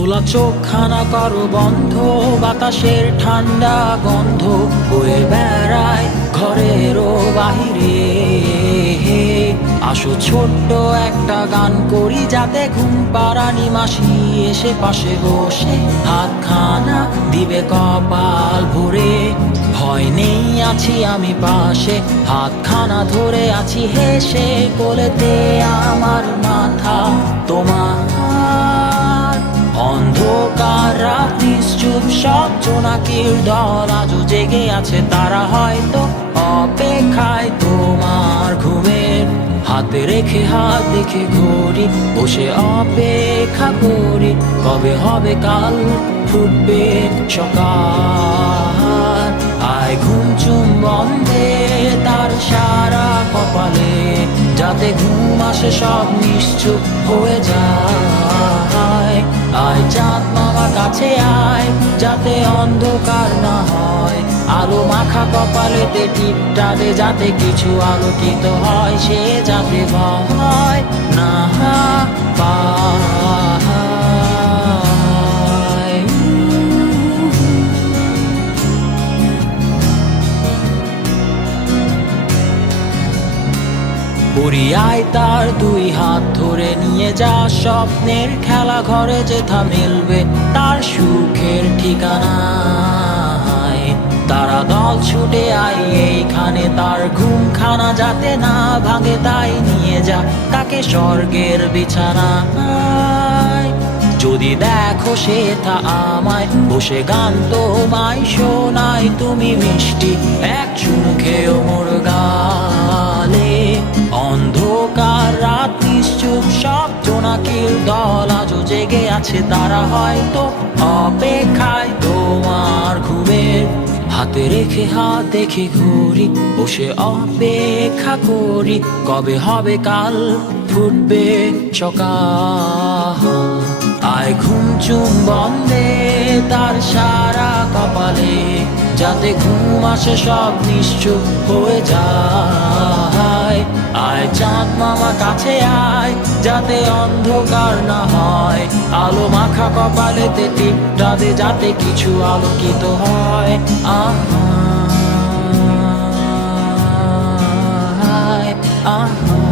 খোলা চোখখানা করো বন্ধ, বাতাসের ঠান্ডা গন্ধ বয়ে বেড়ায় ঘরেরও বাহিরে। আসো ছোট্ট একটা গান করি, যাতে ঘুম পাড়ানি মাসি এসে পাশে বসে হাতখানা দিবে কপাল ভরে। ভয় নেই, আছি আমি পাশে, হাতখানা ধরে আছি হেসে, কোলেতে আমার মাথা তোমার। অন্ধকার রাত নিশ্চুপ, সব জোনাকির দল আজও জেগে আছে, তারা হয়তো অপেক্ষায় তোমার ঘুমের। হাতে রেখে হাত দেখে ঘড়ি, বসে অপেক্ষা করি, কবে হবে কাল, ফুটবে সকাল। আয় ঘুম চুম বন্ধে তার সারা কপালে, যাতে ঘুম আসে সব নিশ্চুপ হয়ে যায়। আয় চাঁদ মামা কাছে আয়, যাতে অন্ধকার না হয়, আলো মাখা কপালেতে টিপটা দে, যাতে কিছু আলোকিত হয়, সে যাতে ভয় না পায়। পরিয়ায় তার দুই হাত ধরে নিয়ে যা, স্বপ্নের খেলা ঘরে যেথা মিলবে তার সুখের ঠিকানা। তারা দল ছুটে আয় এইখানে, তার ঘুমখানা যাতে না ভাঙে, তাই নিয়ে যা তাকে স্বর্গের বিছানায়। যদি দেখো সেথা আমায় বসে গান তোমায় শোনায়, তুমি মিষ্টি এক চুমু খেয়েও মোর গালে। অন্ধকার রাত নিশ্চুপ, সব জোনাকির দল আজও জেগে আছে, তারা হয়তো অপেক্ষায় তোমার ঘুমের। হাতে রেখে হাত দেখে ঘুরি, বসে অপেক্ষা করি, কবে হবে কাল, ফুটবে সকাল। আয় ঘুম চুম বন্ধে তার সারা কপালে, যাতে ঘুম আসে সব নিশ্চুপ হয়ে যায়। আয় চাঁদ মামা কাছে আয়, যাতে অন্ধকার না হয়, আলো মাখা কপালেতে টিপটা দে, যাতে কিছু আলোকিত হয়। আহা আহা।